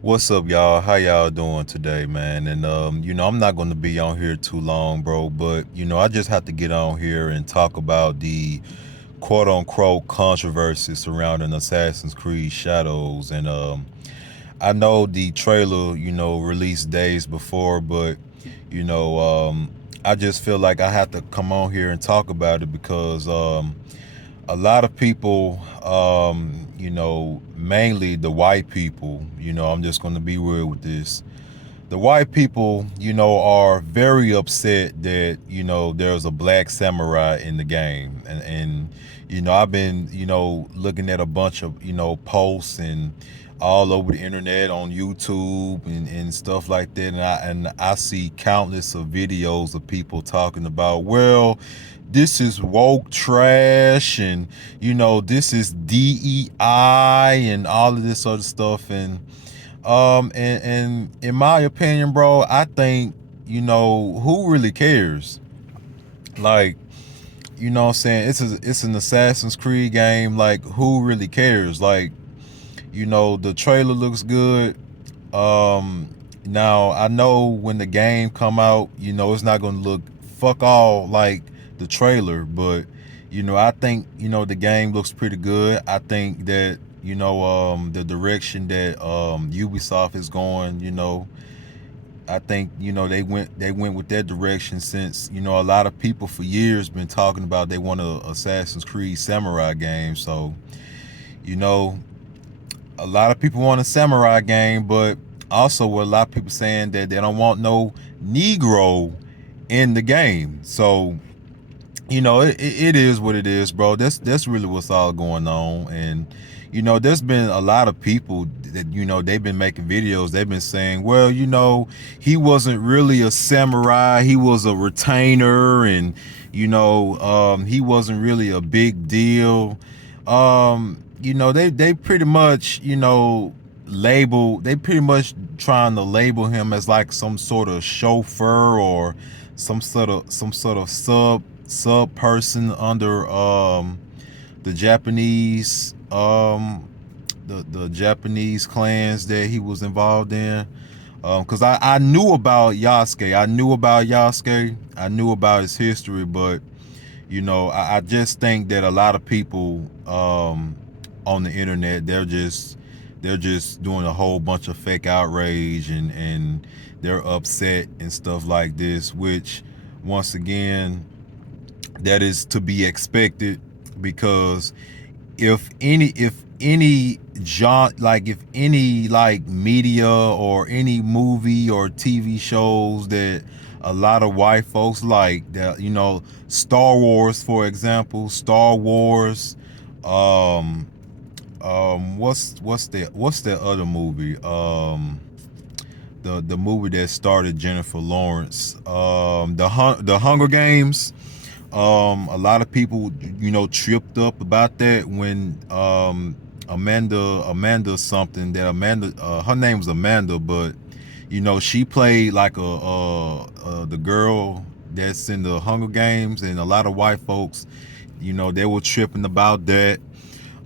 What's up, y'all? How y'all doing today, man? And I'm not going to be on here too long, bro, but I just have to get on here and talk about the quote unquote controversy surrounding Assassin's Creed Shadows. And I know the trailer, released days before, but you know, um I just feel like I have to come on here and talk about it because a lot of people, mainly the white people, I'm just going to be real with this. The white people, are very upset that, there's a black samurai in the game. And I've been, looking at a bunch of, posts and all over the internet on YouTube and stuff like that. And I see countless of videos of people talking about, well, this is woke trash and this is DEI and all of this other stuff. And in my opinion, bro, I think, who really cares? Like, what I'm saying? It's an Assassin's Creed game. Like, who really cares? Like, the trailer looks good. Now I know when the game come out, it's not gonna look fuck all like the trailer, but I think the game looks pretty good. I think that the direction that Ubisoft is going, I think they went with that direction since a lot of people for years been talking about they want a Assassin's Creed Samurai game. So you know a lot of people want a samurai game, but also with a lot of people saying that they don't want no Negro in the game. So it is what it is, bro. That's really what's all going on. And there's been a lot of people that they've been making videos. They've been saying, well, he wasn't really a samurai. He was a retainer, and he wasn't really a big deal. They pretty much they pretty much trying to label him as like some sort of chauffeur or some sort of sub person under the Japanese the Japanese clans that he was involved in. Because I knew about Yasuke. I knew about his history, but I just think that a lot of people on the internet, they're just doing a whole bunch of fake outrage, and they're upset and stuff like this, which once again, that is to be expected. Because if any genre, like if any like media or any movie or TV shows that a lot of white folks like, that Star Wars, for example, Star Wars, um what's that other movie, the movie that started Jennifer Lawrence, the Hunger Games. A lot of people tripped up about that when Amanda something, that Amanda, her name's Amanda, but she played like the girl that's in the Hunger Games, and a lot of white folks, they were tripping about that.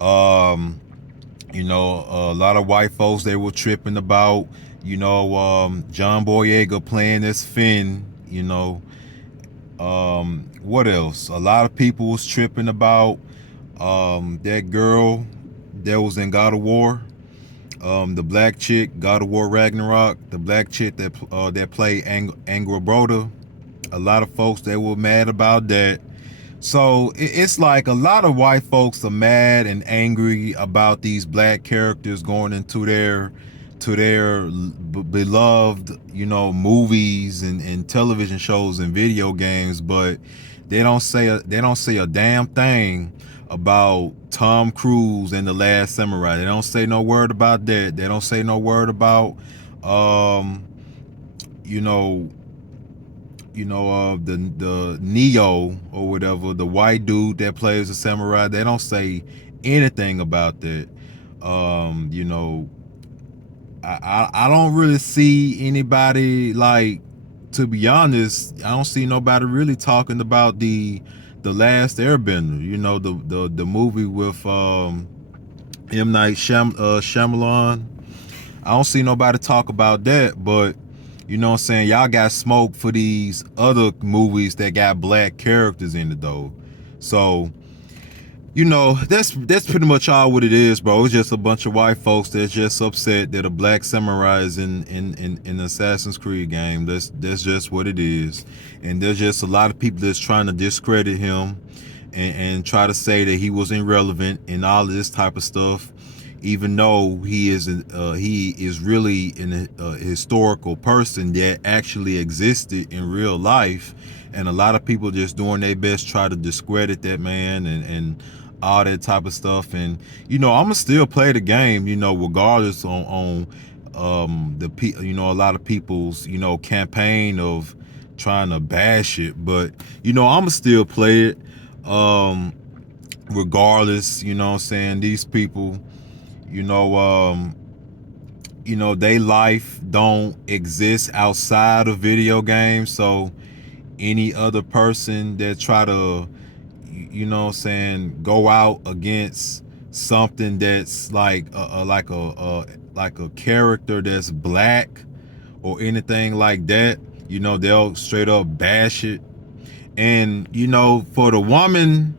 um a lot of white folks, they were tripping about John Boyega playing as Finn. What else? A lot of people was tripping about that girl that was in God of War, the black chick, God of War Ragnarok, the black chick that played Angra Broda. A lot of folks, they were mad about that. So it's like a lot of white folks are mad and angry about these black characters going into their beloved, movies and television shows and video games, but they don't say a damn thing about Tom Cruise and The Last Samurai. They don't say no word about that. They don't say no word about um, you know, the Neo or whatever, the white dude that plays the samurai. They don't say anything about that. Um, you know, I don't really see anybody, like, to be honest, I don't see nobody really talking about the Last Airbender. The movie with M Night Shyamalan. I don't see nobody talk about that. But you know what I'm saying, y'all got smoke for these other movies that got black characters in it though. So you know, that's pretty much all what it is, bro. It's just a bunch of white folks that's just upset that a black samurai is in Assassin's Creed game. That's just what it is. And there's just a lot of people that's trying to discredit him and try to say that he was irrelevant and all of this type of stuff, even though he is really a historical person that actually existed in real life. And a lot of people just doing their best try to discredit that man and all that type of stuff. And you know, I'ma still play the game, you know, regardless on you know, a lot of people's, you know, campaign of trying to bash it. But you know, I'ma still play it regardless. You know what I'm saying, these people, you know, they life don't exist outside of video games. So any other person that try to, you know what I'm saying, go out against something that's like a character that's black or anything like that, you know, they'll straight up bash it. And you know, for the woman,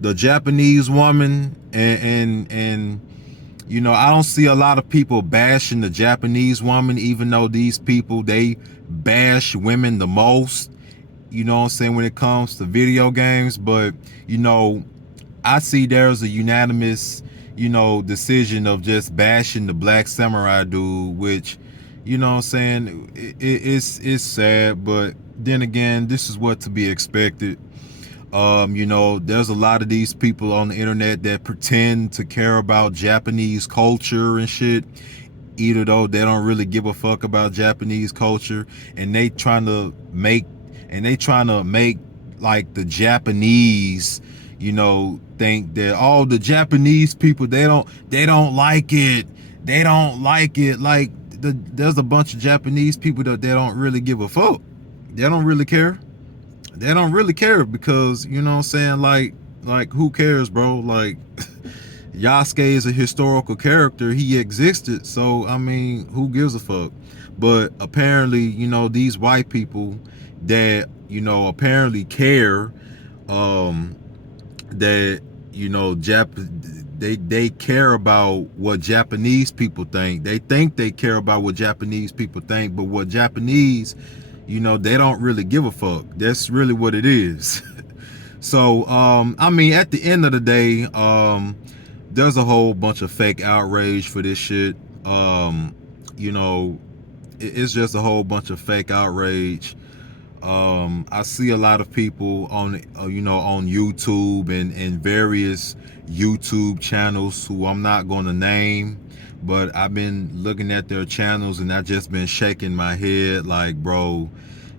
the Japanese woman, and you know, I don't see a lot of people bashing the Japanese woman, even though these people, they bash women the most, you know what I'm saying, when it comes to video games. But you know, I see there's a unanimous, you know, decision of just bashing the black samurai dude, which, you know what I'm saying, it's sad, but then again, this is what to be expected. You know, there's a lot of these people on the internet that pretend to care about Japanese culture and shit, either though they don't really give a fuck about Japanese culture, and they trying to make like the Japanese, you know, think that all the Japanese people, they don't like it. They don't like it. Like there's a bunch of Japanese people that they don't really give a fuck. They don't really care. They don't really care because, you know what I'm saying, like who cares, bro? Like Yasuke is a historical character. He existed. So, I mean, who gives a fuck? But apparently, you know, these white people that, you know, apparently care, that, you know, they care about what Japanese people think. They think they care about what Japanese people think, but what Japanese, you know, they don't really give a fuck. That's really what it is. So, I mean, at the end of the day, there's a whole bunch of fake outrage for this shit. You know, it's just a whole bunch of fake outrage. I see a lot of people on, you know, on YouTube and various YouTube channels who I'm not going to name, but I've been looking at their channels and I just been shaking my head like, bro,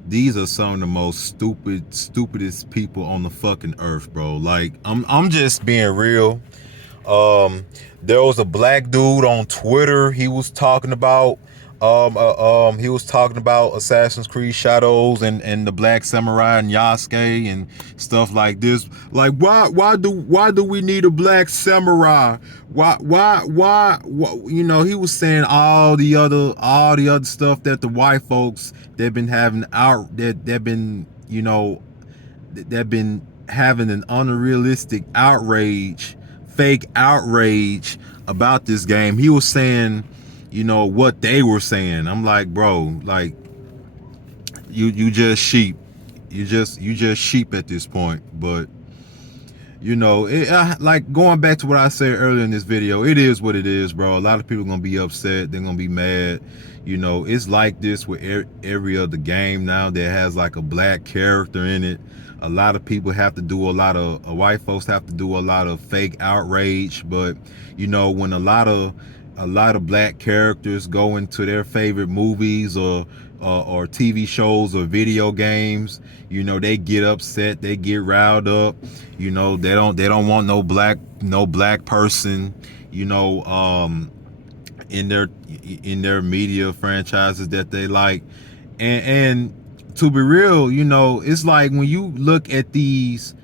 these are some of the most stupidest people on the fucking earth, bro. Like, I'm just being real. There was a black dude on Twitter. He was talking about Assassin's Creed Shadows and the Black Samurai and Yasuke and stuff like this. Like, why do we need a black samurai? Why you know, he was saying all the other stuff that the white folks they've been having out, that they've been, you know, they've been having an unrealistic outrage, fake outrage about this game. He was saying, you know, what they were saying. I'm like, bro, like, you just sheep. You just sheep at this point. But you know, like going back to what I said earlier in this video, it is what it is, bro. A lot of people are gonna be upset. They're gonna be mad. You know, it's like this with every other game now that has like a black character in it. A lot of people have to do white folks have to do a lot of fake outrage. But you know, when a lot of black characters go into their favorite movies or TV shows or video games, you know, they get upset, they get riled up. You know, they don't want no black person, you know, in their media franchises that they like. And to be real, you know, it's like when you look at these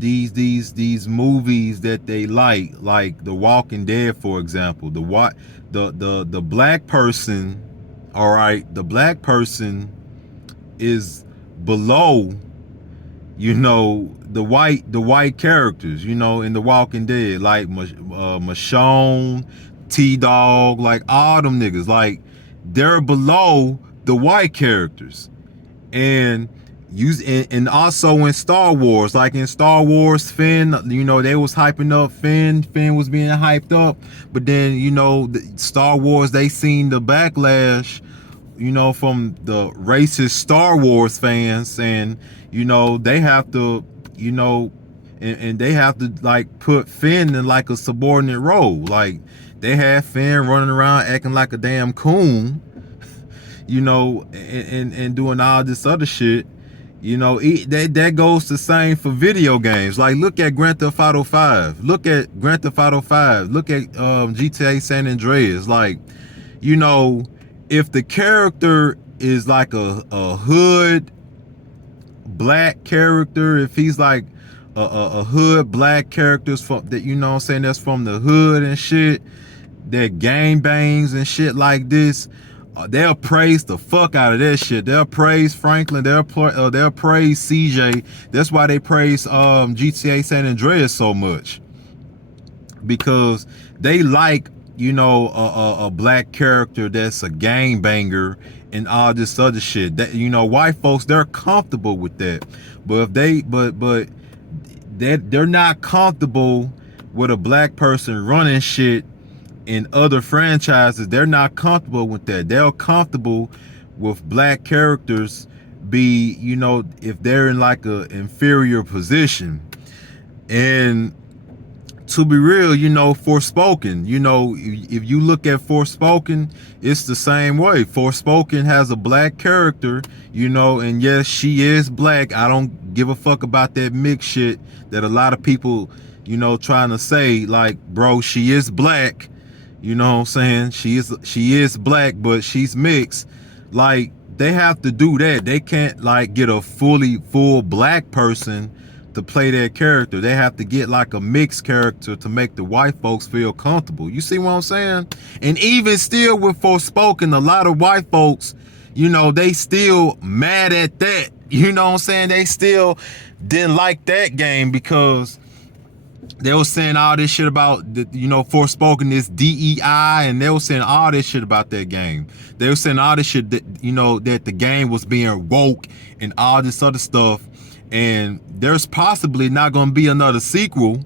these movies that they like The Walking Dead, for example. The black person, all right, the black person is below, the white characters, in The Walking Dead, like Michonne, T-Dog, like all them niggas, like they're below the white characters. And and also in Star Wars, like in Star Wars, Finn, they was hyping up Finn was being hyped up, but then Star Wars, they seen the backlash, from the racist Star Wars fans, and they have to, and they have to like put Finn in like a subordinate role. Like they had Finn running around acting like a damn coon, and doing all this other shit. That goes the same for video games. Like look at Grand Theft Auto 5. Look at Grand Theft Auto 5. Look at GTA San Andreas. Like, if the character is like a hood black character, if he's like a hood black character from that, that's from the hood and shit, that gang bangs and shit like this, they'll praise the fuck out of that shit. They'll praise Franklin. They'll praise CJ. That's why they praise GTA San Andreas so much, because they like a black character that's a gang banger and all this other shit. That white folks, they're comfortable with that, but they're not comfortable with a black person running shit in other franchises. They're not comfortable with that. They're comfortable with black characters be, if they're in like a inferior position. And to be real, Forspoken, if you look at Forspoken, it's the same way. Forspoken has a black character, and yes, she is black. I don't give a fuck about that mixed shit that a lot of people, trying to say, like, bro, she is black. You know what I'm saying? She is black, but she's mixed. Like, they have to do that. They can't like get a full black person to play that character. They have to get like a mixed character to make the white folks feel comfortable. You see what I'm saying? And even still with Forspoken, a lot of white folks, they still mad at that. You know what I'm saying? They still didn't like that game because they were saying all this shit about the, Forspoken, this DEI, and they were saying all this shit about that game. They were saying all this shit that, that the game was being woke and all this other stuff. And there's possibly not going to be another sequel,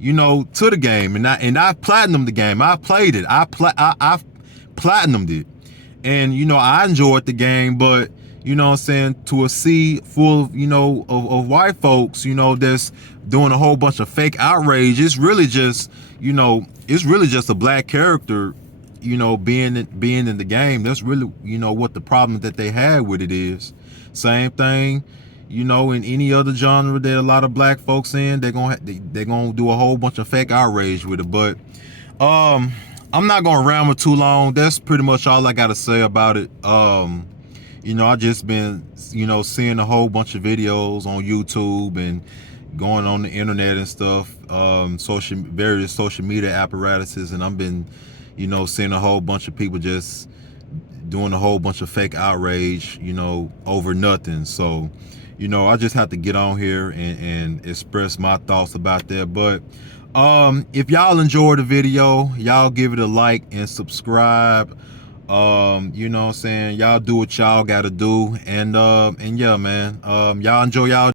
to the game. And I platinumed the game. I played it. I platinumed it. And, I enjoyed the game, but, what I'm saying, to a sea full of, of white folks, that's doing a whole bunch of fake outrage, it's really just, a black character, being in the game. That's really, what the problem that they had with it is. Same thing, in any other genre that a lot of black folks in, they're gonna do a whole bunch of fake outrage with it. But I'm not gonna ramble too long. That's pretty much all I gotta say about it. I just been, seeing a whole bunch of videos on YouTube and going on the internet and stuff, various social media apparatuses, and I've been, seeing a whole bunch of people just doing a whole bunch of fake outrage, over nothing. So, I just have to get on here and express my thoughts about that. But if y'all enjoyed the video, y'all give it a like and subscribe. You know what I'm saying? Y'all do what y'all gotta do. And yeah, man. Y'all enjoy y'all